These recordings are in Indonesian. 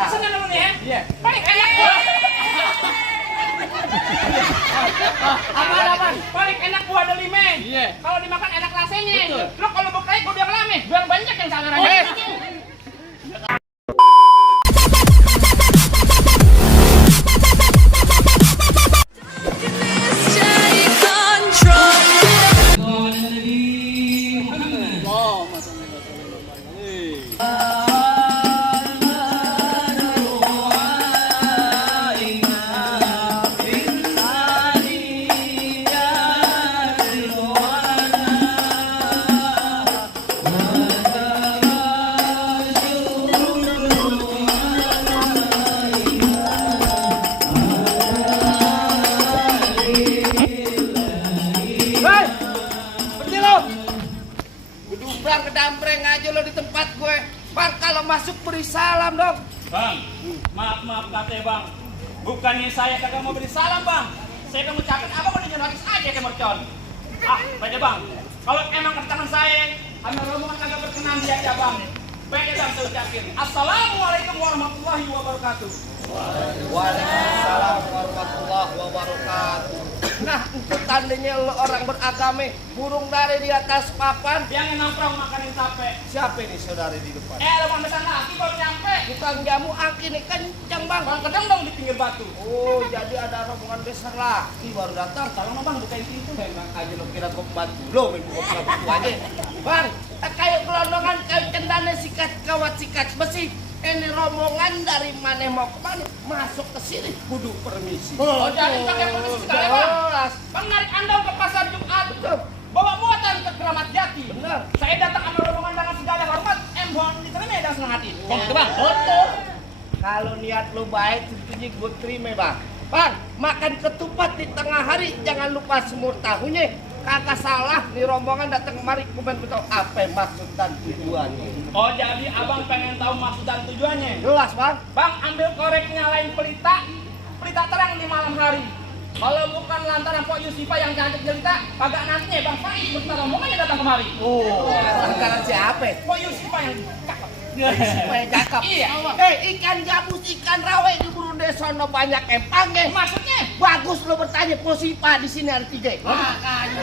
Pesen dulu nih ya. Iya. Paling enak buah. Aman. Paling enak buah delime. Iya. Kalau dimakan enak rasanya. Betul. Lo kalau bekai kudu yang lame, biar banyak yang saweran. Oh, iya. Gedumbrang kedambreng aja lo di tempat gue. Bang, kalau masuk beri salam dong. Bang, maaf katanya bang. Bukannya saya kagak mau beri salam bang. Saya kan ngucapin apa mau nyonoris aja ke mercon. Baca bang. Kalau emang kedatangan saya, sama rombongan kagak berkenan dia aja bang. Baiknya bang saya ucapin. Assalamualaikum warahmatullahi wabarakatuh. Waalaikumsalam warahmatullahi wabarakatuh. Nah, itu tandanya lo orang beragama. Burung dari di atas papan. Yang nongkrong makanin tape. Siapa ini saudara di depan? Lo mau pesan lagi baru nyampe. Bukan jamu angki nih, kencang bang. Bang kedeng dong di pinggir batu. Oh, jadi ada rombongan besar lagi baru datang. Tolong dong bang bukain pintu. Memang aja lo kira gue pembantu lo, main buka pintu aja. Bang, kayak gelondongan kayak cendana sikat kawat sikat besi. Ini rombongan dari mana mau ke mana? Masuk ke sini, kudu permisi. Oh, jadi pakai permisi segala bang. Jelas. Bang narik andong ke pasar Jumat. Betul. Bawa muatan ke Keramat Jati. Benar. Saya datang sama rombongan dengan segala hormat. Mohon diterima dan senang hati. Gitu bang. Betul. Kalau niat lo baik, tentunya gue terima bang. Bang, makan ketupat di tengah hari, jangan lupa semur tahunya. Kagak salah, nih rombongan datang kemari, kemudian tahu apa maksud dan tujuannya. Oh, jadi abang pengen tahu maksud dan tujuannya? Jelas bang. Bang, ambil korek nyalain pelita. Pelita terang di malam hari. Kalau bukan lantaran Pok Yusifa yang cantik jelita, kagak nantinya Bang Faiz beserta rombongannya datang kemari. Oh, lantaran siapa? Pok Yusifa yang cakep. Supaya cakep. Iya. Ikan gabus, ikan rawe di Burung Desono banyak empangnya. Maksudnya? Bagus lo bertanya Posipa di sini ada 3. Makanya.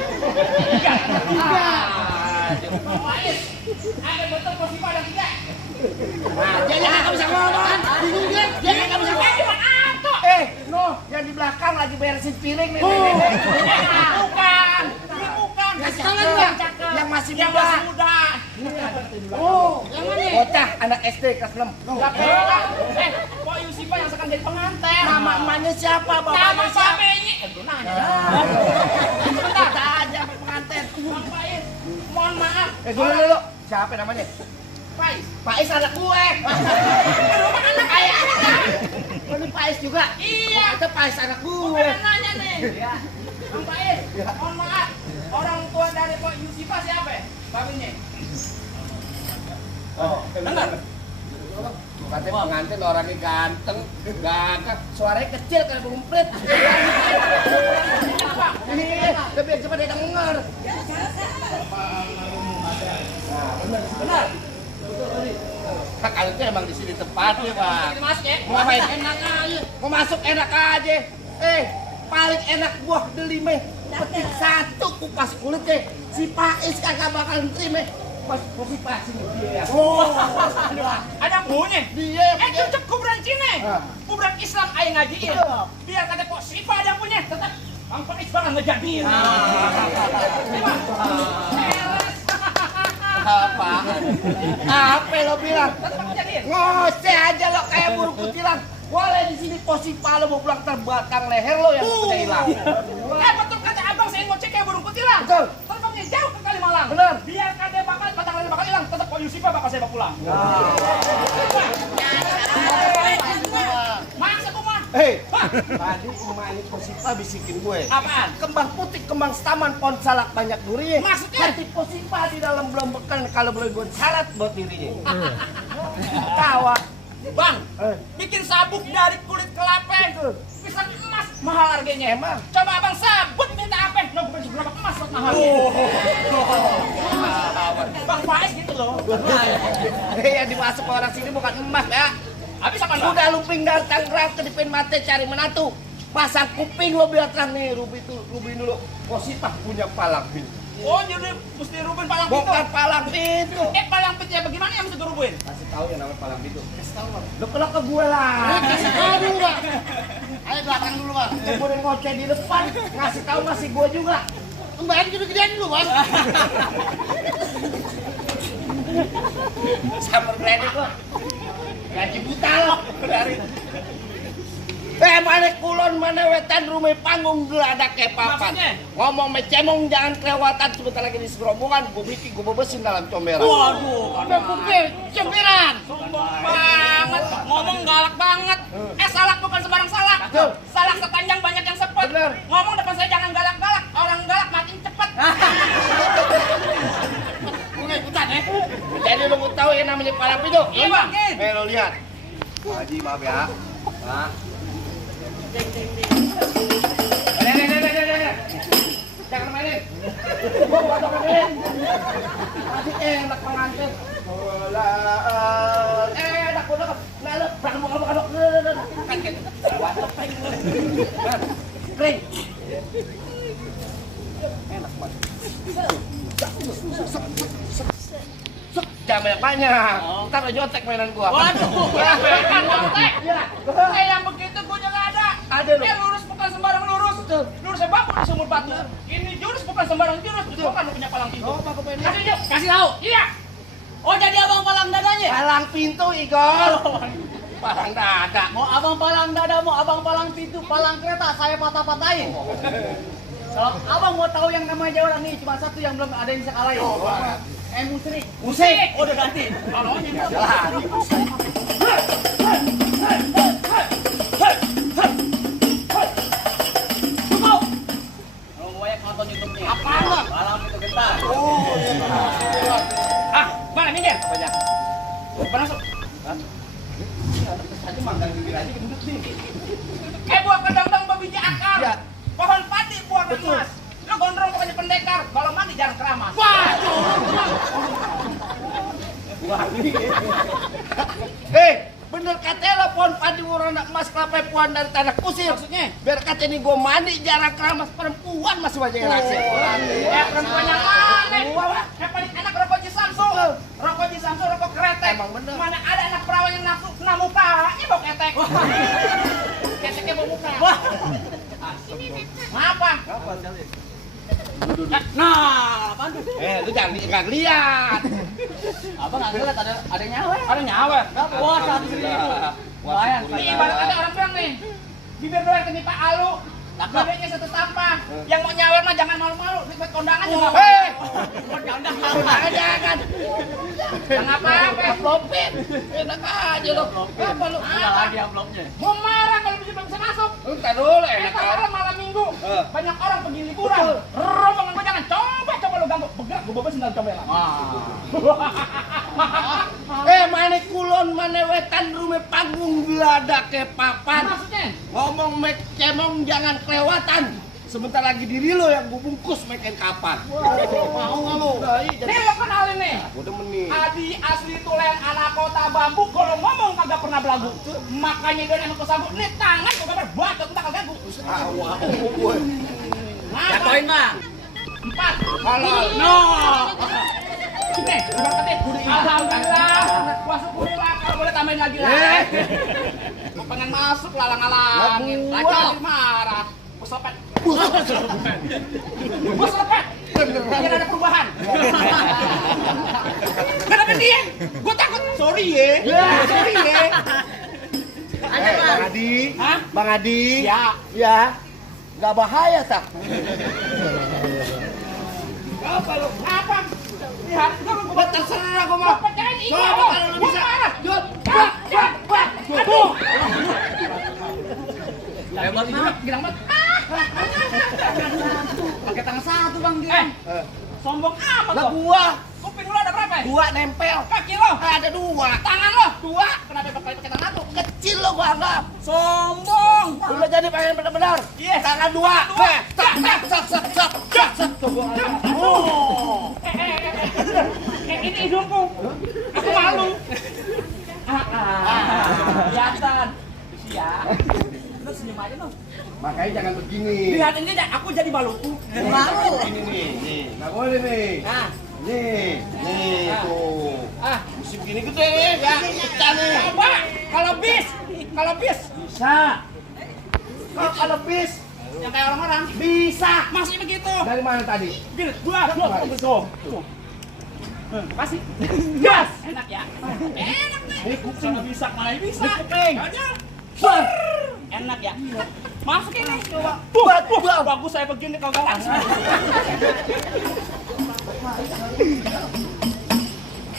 Bang Faiz, ada betul Pok Yusifa ada 3. Nah, dia nggak bisa ngomong kan? Bingung dia. Dia nggak bisa ngomong. Cuma Anto. No, yang di belakang lagi beresin piring nih. Bukan. Ini bukan. Yang masih Yang muda. masih muda. Oh, Yang mana? bocah anak SD kelas 6. Gak beda. Pok Yusifa yang sekarang jadi pengantin. Nama emaknya siapa? Nama Bapaknya siapa? babenya. Itu nanya. Sebentar aja pengantin. Bang Faiz, mohon maaf. Dulu. Siapa namanya? Faiz. Pais anak gue. Rumah anak ayah. Ini Pais juga. Iya. Itu Pais anak gue. Bukan nanya nih. Bang Faiz, mohon maaf. Orang tua dari Pok Yusifa siapa? Babinya. Oh, Dengar. Katanya pengantin orangnya ganteng, gagah, suaranya kecil kayak bumprit. Ini lebih cepat dia denger. Benar. Kak itu emang di sini tempatnya, Bang. Kita masuk ya. Mau ngapain? Enak aja. Mau masuk enak aja. Paling enak buah delime. Petik satu kupas kulitnya. Si Pais kagak bakal terima. Pas kopi pasin dia. Oh, Ada bunyi. dia. Cocok kuburan Cina. Kuburan Islam aing ngajiin. Biar kata Pok Sifa ada yang punya, tetap Bang Faiz banget ngejadiin. Apaan? Apa lo bilang? Tetap ngejadiin. Ngoceh aja lo kayak burung kutilang. Boleh di sini Posipa lo mau pulang terbakang leher lo yang udah hilang. Betul kata abang saya ngoceh kayak burung kutilang. Betul. Terbangnya jauh ke Kalimalang. Benar. Biar kata batang lehernya bakal hilang, tetap Pok Yusifa bakal saya bawa pulang. Masa tuh mah? Tadi emaknya Posipa bisikin gue. Apaan? Kembang putih, kembang taman, pohon salak banyak durinya. Maksudnya? Hati Posipa di dalam belum bekal kalau boleh buat salad buat dirinya. Tawa. Bang, bikin sabuk dari kulit kelapa. Bisa emas mahal harganya. Emang? Coba abang sabut minta apa? Lo bukan berapa emas buat mahal. Bang Faiz gitu loh. Yang dimasuk ke orang sini bukan emas ya. Habis apa bang? Udah luping dari Tangerang ke Dipin Mate cari menantu. Pasang kuping lo biar terang nih, Ruby dulu. Positif punya palang pintu. Oh jadi mesti Ruben palang pintu? Bukan palang pintu. Palang pintu ya bagaimana yang mesti Ruben? Kasih tahu yang namanya palang pintu. Kasih tahu bang. Lo kelak ke gue lah. Kasih tahu dulu bang. Ayo belakang dulu bang. Gue udah ngoceh di depan. Ngasih tahu masih gue juga. Kembali gede-gedean dulu bang. Summer branded lo. Gaji buta lo. Mana kulon, mana wetan, rumah panggung geladak kayak papan. Maksudnya? Ngomong mecemong jangan kelewatan sebentar lagi di segerombolan. Gue bikin, gue bebesin dalam comberan. Waduh, Udah kupil, cempiran. sombong banget, ngomong galak banget. Salak bukan sembarang salak. Betul. Salak sepanjang banyak yang sepet. Bener. Ngomong depan saya jangan galak-galak. Orang galak makin cepet. Gue gak ikutan ya. Jadi lo mau tahu yang namanya palang pintu? Iya bang. Lo lihat. Pak Haji maaf ya. Nah. Jangan mainin. Gua bukan mainin. Tadi enak pengantin. Enak udah. Lalu bakal kan gitu. Kering. Enak banget. Jangan banyak-banyak. Ntar lo nyontek mainan gua. Waduh, bukan kontek. Iya. Yang begitu gua juga ada. Ada lo. Lurus bukan sembarang lurus. Lurusnya bambu di sumur batu. Ini jurus bukan sembarang jurus. Itu kan lu punya palang pintu. Oh, Pak Kopen. Kasih tahu. Iya. Oh jadi abang palang dadanya? Palang pintu, Igor. Palang dada. Mau abang palang dada, mau abang palang pintu, palang kereta, saya patah-patahin. Kalau abang mau tahu yang namanya orang nih, cuma satu yang belum ada yang bisa kalahin. Musrik. Musik. Oh, udah ganti. Kalau Jalan. cukup. Kalau mau banyak nonton YouTube-nya. Apaan bang? Palang pintu gentar. Mana minggir? Banyak. Mana masuk? Tadi manggang bibir aja gendut nih. Buah kedang-dang berbiji akar. Iya. Pohon padi buah Betul. emas. Lu gondrong pokoknya pendekar. Kalau mandi jarang keramas. Bener katanya pohon padi warna emas kelapa puan dari tanah kusir. Maksudnya? Biar kata ini gue mandi jarang keramas perempuan masih banyak yang naksir. Perempuan yang mana? Yang paling enak rokok Jisamsu. Rokok Jisamsu, rokok kretek. Emang bener. Mana ada anak perawan yang nafsu kena mukanya bau ketek. Keteknya bau muka. Ngapa? Nah, apaan tuh? Lu jangan lihat. Abang nggak ngeliat ada nyawa. Ada nyawa. Wah, 100.000. Lumayan. Ini ibarat ada orang bilang nih, bibir doang kenipa alu, badannya satu tampah. Yang mau nyawer mah jangan malu-malu, ribet kondangan juga. Jangan. Jangan apa-apa. Aplopin. Enak aja lo. Apa lu? Ada lagi amplopnya. Mau marah kalau bisa bisa masuk. Entar dulu enak Kalau aja. malam minggu, Eh. banyak orang pergi liburan. Betul. Rombongan gue jangan coba lu ganggu. Bergerak gue bebesin dalam comberan. Mana kulon, mana wetan, rumah panggung geladak ke papan. Maksudnya? Ngomong cemong jangan kelewatan. Sebentar lagi diri lo yang gue bungkus makin kapan. Mau nggak lo? Nih lo kenalin nih. Udah menit. Adi asli Tulen anak kota bambu. Kalau ngomong kagak pernah belagu. Makanya dia emang kesambut. Nih tangan gue gambar bacot bakal ganggu. Jatuhin, Bang. 4. Halal. No. Nih, berarti alhamdulillah. Gua syukurillah kalau boleh tambahin lagi lah. Gua pengen masuk lalang-alangin. Lagi lagi marah. Gua sopet. Gua sopet. Biar ada perubahan. Kenapa dia? Gua takut. Sorry ya. Sorry ya. Bang Adi. Hah? Bang Adi. Ya. Ya. Gak bahaya tak? Apa lu? Apa? Lihat, gua Terserah gua mau. Gua pecahin ini. Coba Gua kalau lu bisa. marah. Jod. Aduh. Hebat itu. Bilang banget. Pakai tangan satu, Bang, dia. Sombong amat Lah lo. gua. Kuping lo ada berapa? Dua nempel. Kaki lo. Ada dua. Tangan lo. Dua. Kenapa pakai tangan satu? Kecil lo gua anggap. Sombong. Udah jadi pengen bener-bener. Iya. Tangan dua. Dua. Sak. Oh. Ini hidungku. Aku malu. Kelihatan. Iya. Lu senyum aja dong. Makanya jangan begini. Lihat ini aku jadi maluku. Malu. Ini nih. Nggak boleh nih. Nah, Nih, tuh. ah, Musim gini gede ya, pecah nih. apa? Kalau bis Bisa. Kalau bis yang kayak orang-orang bisa. masih begitu. Dari mana tadi? Gini, dua, tuh. Masih. Gas. Enak ya. Enak nih. Ini kuping. Kalau bisa, malah bisa. Ini kuping. Aja. Bar. Enak ya. Masuk ini coba. Bagus saya begini kau galak.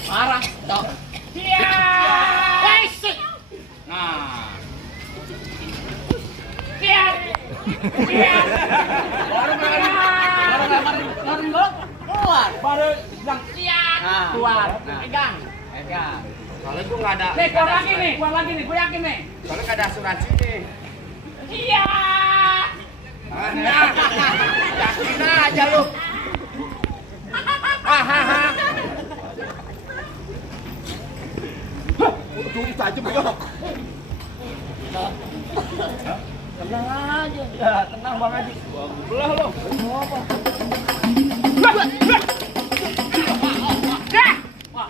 Marah. Tok. Iya. Nah. Iya. Iya. Baru keluar. Baru bilang iya. Keluar. Pegang. Soalnya gua nggak ada. Nih, keluar lagi nih. Gue yakin nih. Soalnya nggak ada asuransi nih. Iya. Yakin aja lu. Hahaha. Udah tajam ya. Tenang aja. Ya, tenang Bang Haji. Belah lo. Mau apa? Wah,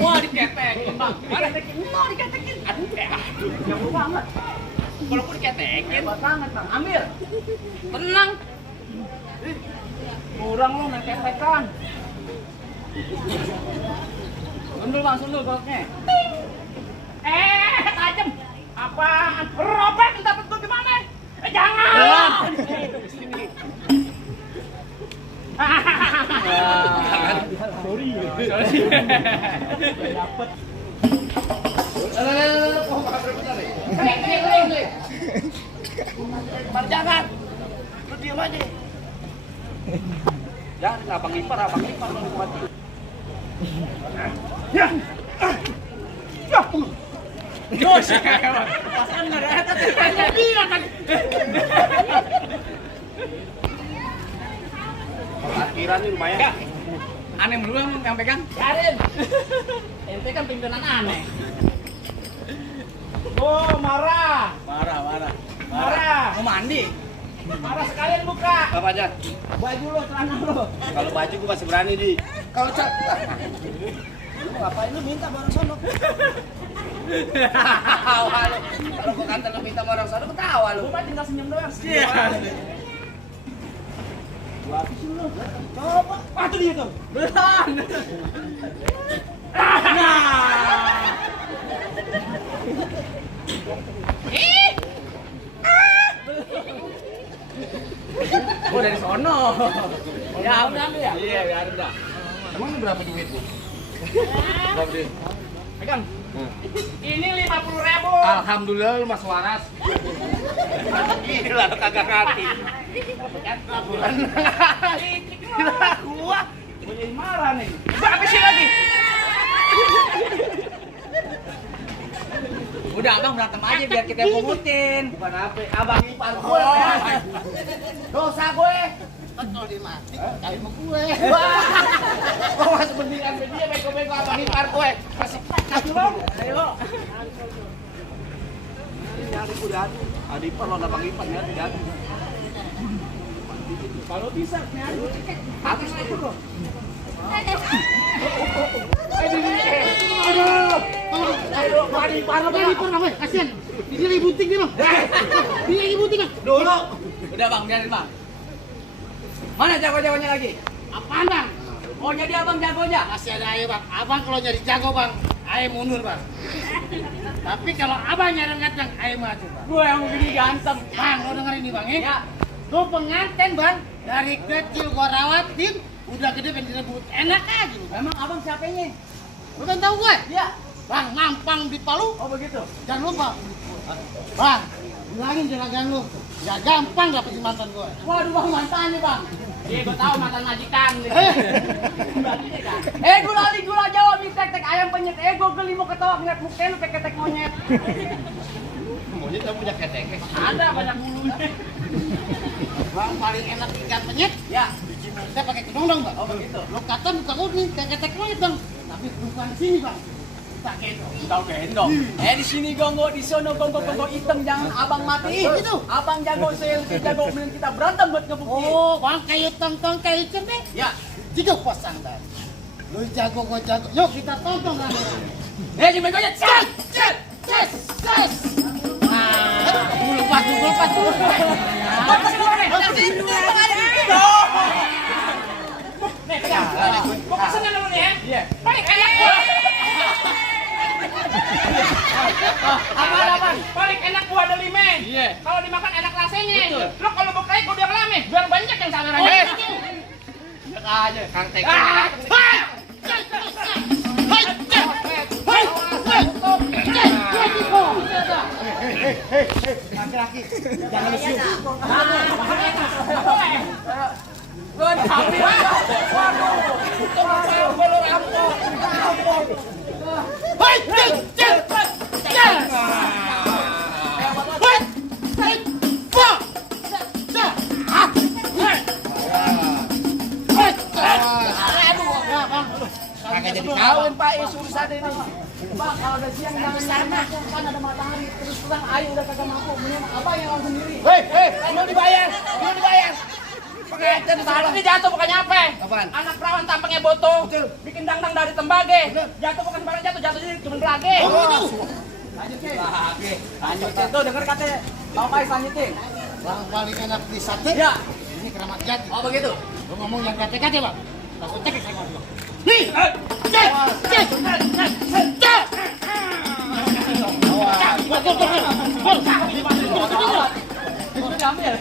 wah diketekin Bang. Diketekin. Aduh, jauh banget. Kalau aku diketekin, hebat banget Bang. Ambil. Tenang. Kurang lo main ketekan. Sundul Bang, sundul goloknya. Tajam. Apaan? Robek minta betul gimana? Jangan. Sini. Sorry. Dapat. Kok makan berapa nih? Jangan. Lu diam aja. Jangan abang ipar lu mati. Ya. Ya. Jos. Pasan enggak ada dia tadi. Akhiran nih lumayan. Enggak. Aneh dulu yang pegang. Karin. Ente kan pimpinan aneh. Oh, marah. Marah. Mau mandi. Marah sekalian buka. Apa aja? Baju lo, celana lo. Kalau baju gua masih berani di. Kalau Lu ngapain lu minta barang sono? ketawa lu. Kalau gua kata lu minta orang sana ketawa lu. Lupa tinggal senyum doang. Iya. Gua habisin lu. Coba. Ah, tuh dia tuh. Beneran. Nah. Oh, dari sono. Ya, udah ambil ya? Iya, biar udah. Emang ini berapa duit tuh? Berapa duit? Pegang. Ini 50.000. Alhamdulillah lu mas waras. Gila lu kagak ngerti. Gila gua. Gua jadi marah nih. Gua habisin lagi. Udah abang berantem aja biar kita yang pungutin. Bukan apa, abang ipar gue. Dosa gue. Kalau dia mati, kali sama gue. Kok masih mendingan dia bego-bego abang ipar gue. Masih kasih lo. Ayo. Nyari gue diadu. Ada ipar lo abang ipar ya, diadu. Kalau bisa nih aduh cekek. Habis itu lo. Aduh, bagi parah namanya, kasihan. Ini lagi bunting nih bang. Ini lagi bunting bang. Dulu. Udah bang, biarin bang. Mana jago-jagonya lagi? Apaan bang? Oh jadi abang jagonya? Masih ada ayo bang. Abang kalau nyari jago bang, ayo mundur bang. Tapi kalau abang nyari ngatang, ayo maju bang. Gue yang begini ganteng. Bang, lo dengerin nih bang ya. Ya. Gue pengantin bang. Dari kecil gua rawatin, udah gede pengen direbut. Enak aja lu. Emang abang siapanya? Lu kan tahu gue? Ya. Bang, nampang di Palu. Oh begitu. Jangan lupa. Bang, bilangin juragan lu. Gak gampang dapetin mantan gue. Waduh bang mantannya bang. Iya gue tahu mantan majikan. Gula Jawa mie tek ayam penyet. Gue geli mau ketawa ngeliat muka lu kayak ketek monyet. Monyet kamu punya ketek. Ada banyak bulunya. Bang, paling enak ikan penyet. Ya. Kita pakai kedong dong bang. Oh begitu. Lo kata muka gue nih kayak ketek monyet bang. Tapi bukan di sini bang. Tahu gendong. Di sini gongo, di sono gongo hitam, jangan abang mati. Itu. Abang jago selfie, jago mending kita berantem buat ngebuktiin. Oh, bang kayu tongtong kayu cerdik. Ya, Jika pasang dan. Lu jago, gua jago. Yuk kita tonton kan. cuma gue cet. Bulu pas. Nih, pegang. Gua pesenin dulu nih ya. Iya. Paling enak. Apa? Paling enak gua ada lime. Iya. Kalau dimakan enak rasanya. Betul. Lo kalau bukain gua biar lame, biar banyak yang sangarannya. Lihat aja. Kang Teko. Laki-laki, jangan lesu. Gue diambil. Kagak jadi kawin Pak, susah deh ini. Bang, kalau udah siang jangan sana. Kan ada matahari. Terus pulang air udah kagak mampu. Mending abang yang langsung sendiri. Belum dibayar. Pengajian salah. Ini jatuh bukannya apa? Apaan? Anak perawan tampangnya boto. Betul. Bikin dangdang dari tembage. Betul. Jatuh bukan sembarang jatuh jadi cuma belage. Lanjutin tuh, denger katanya. Mau Kai lanjutin. Bang paling enak di sate. Ya. Ini keramat jati. Oh begitu. Lu ngomong yang kate-kate bang. Langsung cek saya ngomong. Nih, cek. Itu diambil.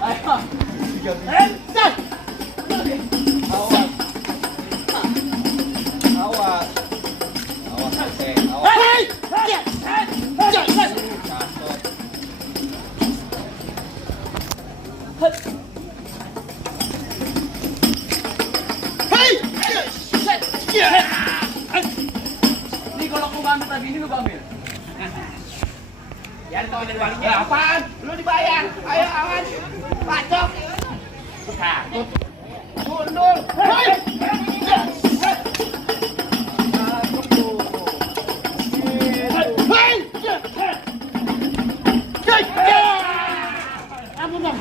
Ayo. Awas. Ate. Awas. Ini kalau aku ngambil tadi ini lu ambil. Ya, itu dari walinya. Ya, apaan? Lu dibayar. Ayo awan. Pacok. Gundul. Ampun bang.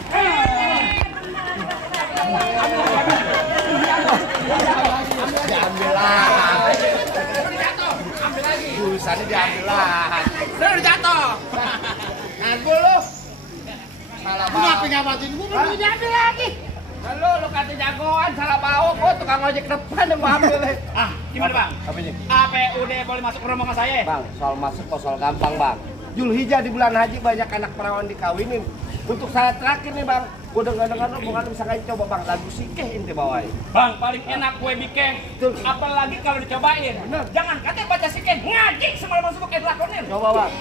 Diambil lah. Jurusannya diambil lah. Udah jatuh. Ngaku lu. Salah Kenapa bawa. ngawatin gua belum diambil lagi? Lu kata jagoan salah bawa. Oh, tukang ojek depan yang gua ambil. Gimana, Bang? Apa ini? APUD boleh masuk ke rombongan saya? Bang, soal masuk kok soal gampang bang. Julhijjah di bulan haji banyak anak perawan dikawinin. Untuk saya terakhir nih bang, gue dengar-dengar bukan bisa kayak coba bang lagu sikeh inti bawain. Bang, paling enak kue bikin. Betul. Apalagi kalau dicobain. Bener. Jangan katanya baca siken, ngaji semalam masuk kayak lakonin. Coba bang.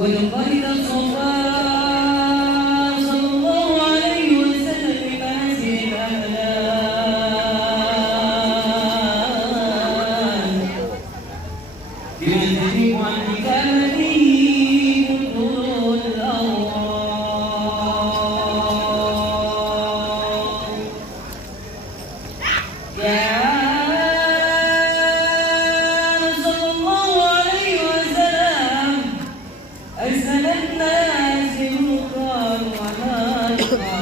ولقد الصفا صلى الله عليه وسلم بمنازل الأهلال بمنزل عن كامله منذ الأوراق كان صلى الله عليه وسلم أرسل الناس ملقا ومالقا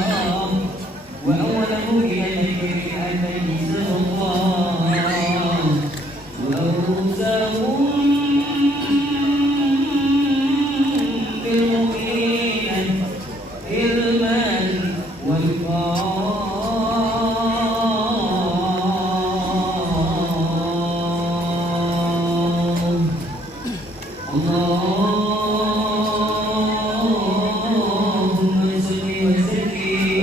وأوله إلى الذكر أتيه صلى الله وأوزهم بالمؤمنين علما والقرآن اللهم صل وسلم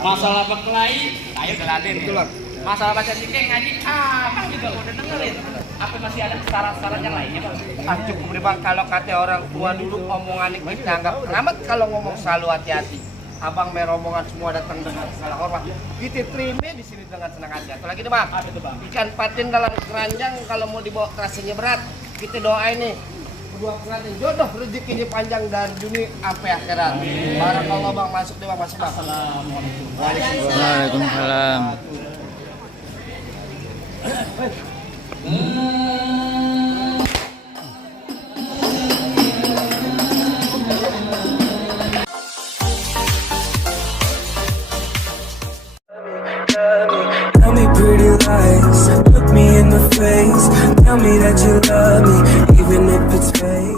Masalah berkelahi, ayo geladen Betul, ya. Bang. Masalah baca zikir ngaji, abang juga udah dengerin. Apa masih ada syarat-syarat yang lainnya bang? Ah, cukup deh bang, kalau kata orang tua dulu omongan kita anggap keramat, kalau ngomong selalu hati-hati. Abang main rombongan semua datang dengan segala hormat. Kita terima di sini dengan senang hati. Atau lagi deh bang, Apa itu bang? ikan patin dalam keranjang kalau mau dibawa rasanya berat. Kita doain nih kedua pengantin jodoh rezekinya panjang dari dunia sampai akhirat. Barakallah bang, masuk deh bang, masuk bang. Waalaikumsalam. Tell me pretty lies, look me in the face. Tell me that you love me.